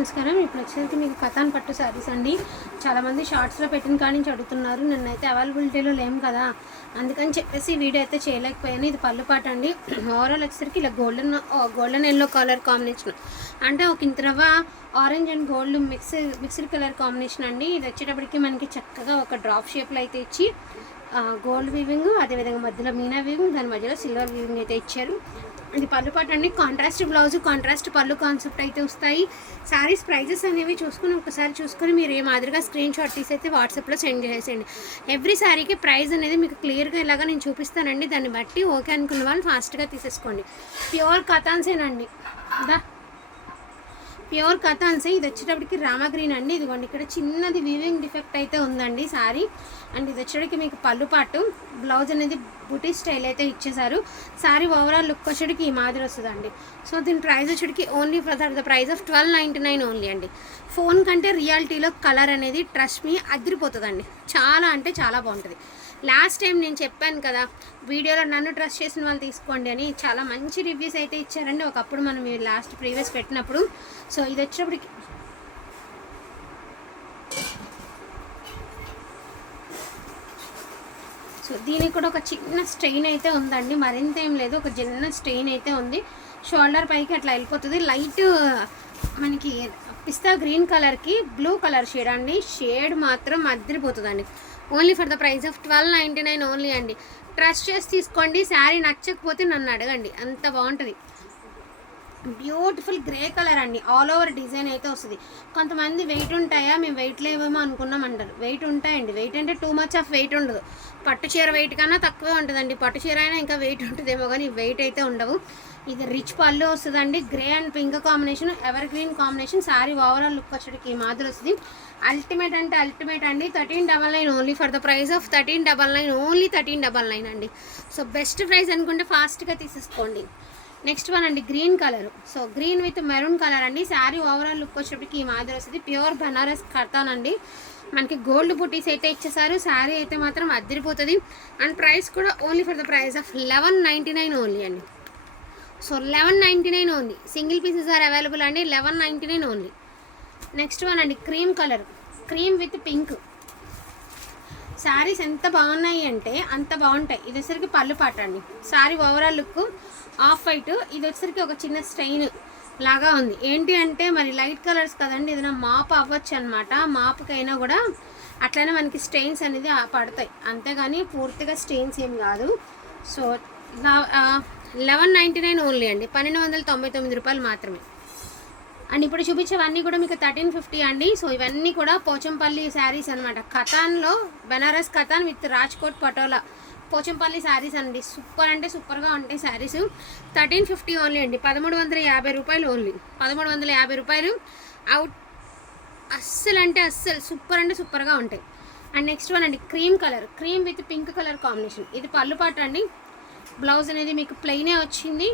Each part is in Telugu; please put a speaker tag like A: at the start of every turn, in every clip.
A: నమస్కారం. ఇప్పుడు వచ్చేసి మీకు కథాన్ పట్టు శారీస్ అండి. చాలామంది షార్ట్స్లో పెట్టిన కాడి నుంచి అడుగుతున్నారు. నిన్నైతే అవైలబిలిటీలో లేము కదా. అందుకని చెప్పేసి వీడియో అయితే చేయలేకపోయాను. ఇది పళ్ళు పాట అండి. ఓవరాల్ వచ్చేసరికి ఇలా golden golden yellow colour combination. అంటే ఒక ఇంతరవ orange and gold mix mixed colour combination అండి. ఇది వచ్చేటప్పటికి మనకి చక్కగా ఒక డ్రాప్ షేప్లో అయితే ఇచ్చి గోల్డ్ వీవింగ్ అదేవిధంగా మధ్యలో మీనా వీవింగ్ దాని మధ్యలో సిల్వర్ వీవింగ్ అయితే ఇచ్చారు. ఇది పళ్ళు పాట అన్ని కాంట్రాస్ట్ బ్లౌజ్ కాంట్రాస్ట్ పళ్ళు కాన్సెప్ట్ అయితే వస్తాయి. శారీస్ ప్రైజెస్ అనేవి చూసుకుని ఒకసారి చూసుకొని మీరు ఏ మాదిరిగా స్క్రీన్ షాట్ తీసి అయితే వాట్సాప్లో సెండ్ చేసేయండి. ఎవ్రీ శారీకి ప్రైస్ అనేది మీకు క్లియర్గా ఇలాగా నేను చూపిస్తానండి. దాన్ని బట్టి ఓకే అనుకున్న వాళ్ళు ఫాస్ట్గా తీసేసుకోండి. ప్యూర్ కథాన్సేనండి. దా. ప్యూర్ కథాన్సే ఇది వచ్చేటప్పటికి రామగ్రీన్ అండి. ఇదిగోండి ఇక్కడ చిన్నది వీవింగ్ డిఫెక్ట్ అయితే ఉందండి సారీ అండ్ ఇది వచ్చేటికి మీకు పళ్ళు పాటు బ్లౌజ్ అనేది బుటీ స్టైల్ అయితే ఇచ్చేసారు సారీ ఓవరాల్ లుక్ వచ్చేటికి ఈ మాదిరి వస్తుందండి. సో దీని price వచ్చేటికి only for the price of twelve ninety nine only అండి. ఫోన్ కంటే రియాలిటీలో కలర్ అనేది ట్రస్ట్ మీ అదిరిపోతుందండి. చాలా అంటే చాలా బాగుంటుంది. లాస్ట్ టైం నేను చెప్పాను కదా వీడియోలో నన్ను ట్రస్ట్ చేసిన వాళ్ళు తీసుకోండి అని చాలా మంచి రివ్యూస్ అయితే ఇచ్చారండి. ఒకప్పుడు మనం లాస్ట్ ప్రీవియస్ పెట్టినప్పుడు. సో ఇది వచ్చేటప్పటికి సో దీనికి కూడా ఒక చిన్న స్ట్రెయిన్ అయితే ఉందండి. మరింత ఏం లేదు ఒక చిన్న స్ట్రెయిన్ అయితే ఉంది. షోల్డర్ పైకి అట్లా వెళ్ళిపోతుంది. లైట్ మనకి పిస్తా గ్రీన్ కలర్కి బ్లూ కలర్ షేడ్ అండి. షేడ్ మాత్రం అద్దరిపోతుందండి. Only for the price of twelve ninety nine only అండి. ట్రస్ట్ చేసి తీసుకోండి. శారీ నచ్చకపోతే నన్ను అడగండి. అంత బాగుంటుంది. బ్యూటిఫుల్ గ్రే కలర్ అండి. ఆల్ ఓవర్ డిజైన్ అయితే వస్తుంది. కొంతమంది వెయిట్ ఉంటాయా? మేము వెయిట్ లేవేమో అనుకున్నాం అంటారు. వెయిట్ ఉంటాయండి. వెయిట్ అంటే టూ మచ్ ఆఫ్ వెయిట్ ఉండదు. పట్టు చీర వెయిట్ కన్నా తక్కువే ఉంటుందండి. పట్టు చీర అయినా ఇంకా వెయిట్ ఉంటుందేమో కానీ వెయిట్ అయితే ఉండవు. ఇది రిచ్ పళ్ళు వస్తుందండి. Grey and pink combination ever green combination sari overall look వచ్చేటికి మాదిరి వస్తుంది. అల్టిమేట్ అంటే అల్టిమేట్ అండి. Thirteen double nine only for the price of thirteen double nine only thirteen double nine అండి. సో బెస్ట్ ప్రైస్ అనుకుంటే ఫాస్ట్గా తీసేసుకోండి. నెక్స్ట్ వన్ అండి green colour so green with maroon colour అండి. శారీ ఓవరాల్ లుక్ వచ్చేటికి ఈ మాదిరి వస్తుంది. ప్యూర్ బనారస్ కడతానండి మనకి గోల్డ్ బుటీస్ అయితే ఇచ్చేసారు. శారీ అయితే మాత్రం అద్దరిపోతుంది. అండ్ ప్రైస్ కూడా only for the price of eleven ninety nine only అండి. So eleven ninety nine only. Single pieces are available అండి. Eleven ninety nine only. Next one అండి cream colour. Cream with pink. Saris ఎంత బాగున్నాయి అంటే అంత బాగుంటాయి. ఇది వచ్చరికి పళ్ళు పాట అండి. Sari overall look off white. ఇది వచ్చరికి ఒక చిన్న స్ట్రెయిన్ లాగా ఉంది. ఏంటి అంటే మరి లైట్ కలర్స్ కదండి ఏదైనా మాప్ అవ్వచ్చు అనమాట మాపుకైనా కూడా అట్లనే మనకి స్టెయిన్స్ అనేది పడతాయి. అంతేగాని పూర్తిగా స్టెయిన్స్ ఏం కాదు. So eleven ninety nine only అండి. పన్నెండు వందల తొంభై తొమ్మిది రూపాయలు మాత్రమే. అండ్ ఇప్పుడు చూపించేవన్నీ కూడా మీకు థర్టీన్ ఫిఫ్టీ అండి. సో ఇవన్నీ కూడా పోచంపల్లి శారీస్ అనమాట కథాన్లో బెనారస్ కథాన్ విత్ రాజ్కోట్ పటోలా. పోచంపల్లి శారీస్ అండి. సూపర్ అంటే సూపర్గా ఉంటాయి శారీస్. థర్టీన్ ఫిఫ్టీ ఓన్లీ అండి. పదమూడు వందల యాభై రూపాయలు ఓన్లీ పదమూడు వందల యాభై రూపాయలు. అవుట్ అస్సలు అంటే అస్సలు సూపర్ అంటే సూపర్గా ఉంటాయి. అండ్ నెక్స్ట్ వన్ అండి. Cream colour. Cream with pink colour combination. ఇది పళ్ళు పాట అండి. బ్లౌజ్ అనేది మీకు ప్లెయినే వచ్చింది.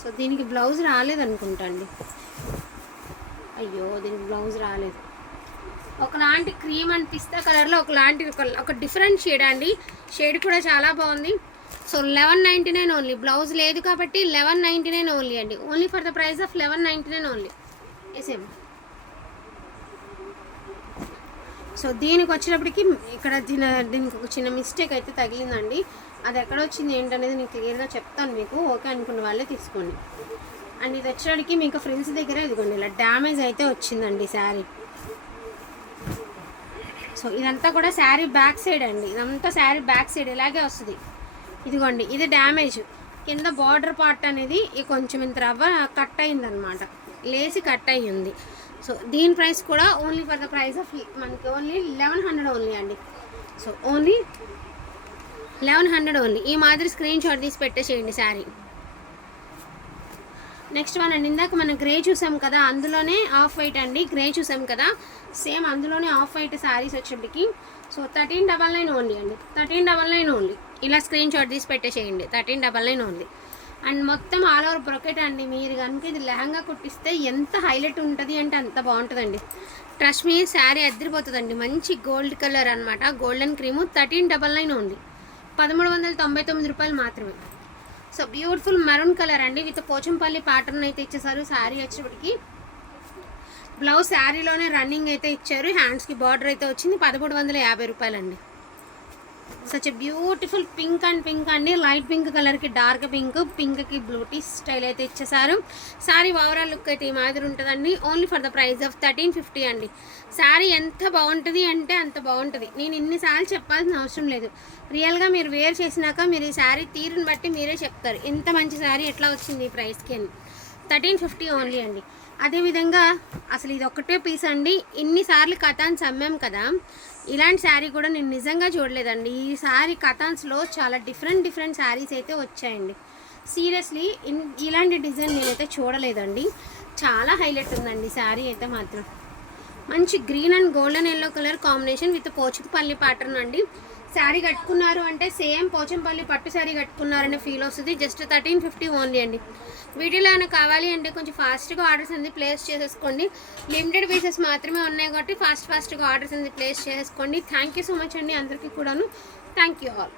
A: సో దీనికి బ్లౌజ్ రాలేదు అండి. అయ్యో దీనికి బ్లౌజ్ రాలేదు. ఒకలాంటి క్రీమ్ అండ్ పిస్తా కలర్లో ఒకలాంటి ఒక ఒక డిఫరెంట్ షేడ్ అండి. షేడ్ కూడా చాలా బాగుంది. So eleven ninety nine only blouse లేదు కాబట్టి లెవెన్ నైంటీ నైన్ ఓన్లీ అండి. Only for the price of eleven ninety nine only ఎసేమ్ so దీనికి వచ్చినప్పటికీ ఇక్కడ దీని దీనికి ఒక చిన్న మిస్టేక్ అయితే తగిలిందండి. అది ఎక్కడ వచ్చింది ఏంటనేది నేను క్లియర్గా చెప్తాను మీకు. ఓకే అనుకున్న వాళ్ళే తీసుకోండి. అండ్ ఇది వచ్చేటికి మీకు ఫ్రెండ్స్ దగ్గర ఇదిగోండి ఇలా డ్యామేజ్ అయితే వచ్చిందండి శారీ. సో ఇదంతా కూడా శారీ బ్యాక్ సైడ్ అండి. ఇదంతా శారీ బ్యాక్ సైడ్ ఇలాగే వస్తుంది. ఇదిగోండి ఇది డ్యామేజ్. కింద బార్డర్ పార్ట్ అనేది కొంచెం ఇంత రవ్వ కట్ అయిందనమాట. లేసి కట్ అయ్యింది. సో దీని ప్రైస్ కూడా only for the price of మనకి ఓన్లీ లెవెన్ హండ్రెడ్ ఓన్లీ అండి. So only eleven hundred only ఈ మాదిరి స్క్రీన్ షాట్ తీసి పెట్టేసేయండి శారీ నెక్స్ట్ వన్ అండి. ఇందాక మనం గ్రే చూసాం కదా అందులోనే ఆఫ్ వైట్ అండి. గ్రే చూసాం కదా సేమ్ అందులోనే off white saris వచ్చేటికి so thirteen double nine only అండి. థర్టీన్ డబల్ నైన్ ఓన్లీ ఇలా స్క్రీన్ షాట్ తీసి పెట్టేసేయండి. Thirteen double nine only and మొత్తం ఆల్ ఓవర్ బ్రొకెట్ అండి. మీరు కనుక ఇది లెహంగా కుట్టిస్తే ఎంత హైలైట్ ఉంటుంది అంటే అంత బాగుంటుందండి. ట్రస్ట్ మీ శారీ అద్దరిపోతుందండి. మంచి గోల్డ్ కలర్ అనమాట golden cream thirteen double nine ఉంది. పదమూడు వందల తొంభై తొమ్మిది రూపాయలు మాత్రమే. సో బ్యూటిఫుల్ మెరూన్ కలర్ అండి. విత్ పోచంపల్లి ప్యాటర్న్ అయితే ఇచ్చేసారు శారీ వచ్చేప్పటికి బ్లౌజ్ శారీలోనే రన్నింగ్ అయితే ఇచ్చారు. హ్యాండ్స్కి బార్డర్ అయితే వచ్చింది. పదమూడు వందల యాభై రూపాయలండి. Such beautiful pink and. Pink అండి లైట్ పింక్ కలర్కి డార్క్ పింక్ పింక్కి బ్లూటీ స్టైల్ అయితే ఇచ్చేసారు శారీ ఓవరాల్ లుక్ అయితే ఈ మాదిరి ఉంటుందండి. Only for the price of thirteen fifty అండి. శారీ ఎంత బాగుంటుంది అంటే అంత బాగుంటుంది. నేను ఇన్నిసార్లు చెప్పాల్సిన అవసరం లేదు. రియల్గా మీరు వేర్ చేసినాక మీరు ఈ శారీ తీరుని బట్టి మీరే చెప్తారు. ఇంత మంచి శారీ ఎట్లా వచ్చింది ఈ ప్రైస్కి అని. థర్టీన్ ఫిఫ్టీ ఓన్లీ అండి. అదేవిధంగా అసలు ఇది ఒక్కటే పీస్ అండి. ఇన్నిసార్లు కథాన్స్ అమ్మాం కదా. ఇలాంటి శారీ కూడా నేను నిజంగా చూడలేదండి. ఈ శారీ కథాన్స్లో చాలా డిఫరెంట్ డిఫరెంట్ శారీస్ అయితే వచ్చాయండి. సీరియస్లీ ఇన్ ఇలాంటి డిజైన్ నేనైతే చూడలేదండి. చాలా హైలైట్ ఉందండి శారీ అయితే మాత్రం. మంచి green and golden yellow colour combination with Pochampally pattern అండి. శారీ కట్టుకున్నారు అంటే సేమ్ పోచంపల్లి పట్టు శారీ కట్టుకున్నారనే ఫీల్ వస్తుంది. జస్ట్ థర్టీన్ ఫిఫ్టీ ఓన్లీ అండి. వీటిలో ఏమైనా కావాలి అంటే కొంచెం ఫాస్ట్గా ఆర్డర్స్ అనేది ప్లేస్ చేసేసుకోండి. లిమిటెడ్ పీసెస్ మాత్రమే ఉన్నాయి కాబట్టి ఫాస్ట్ ఫాస్ట్గా ఆర్డర్స్ అనేది ప్లేస్ చేసుకోండి థ్యాంక్ యూ సో మచ్ అండి అందరికీ కూడాను. Thank you all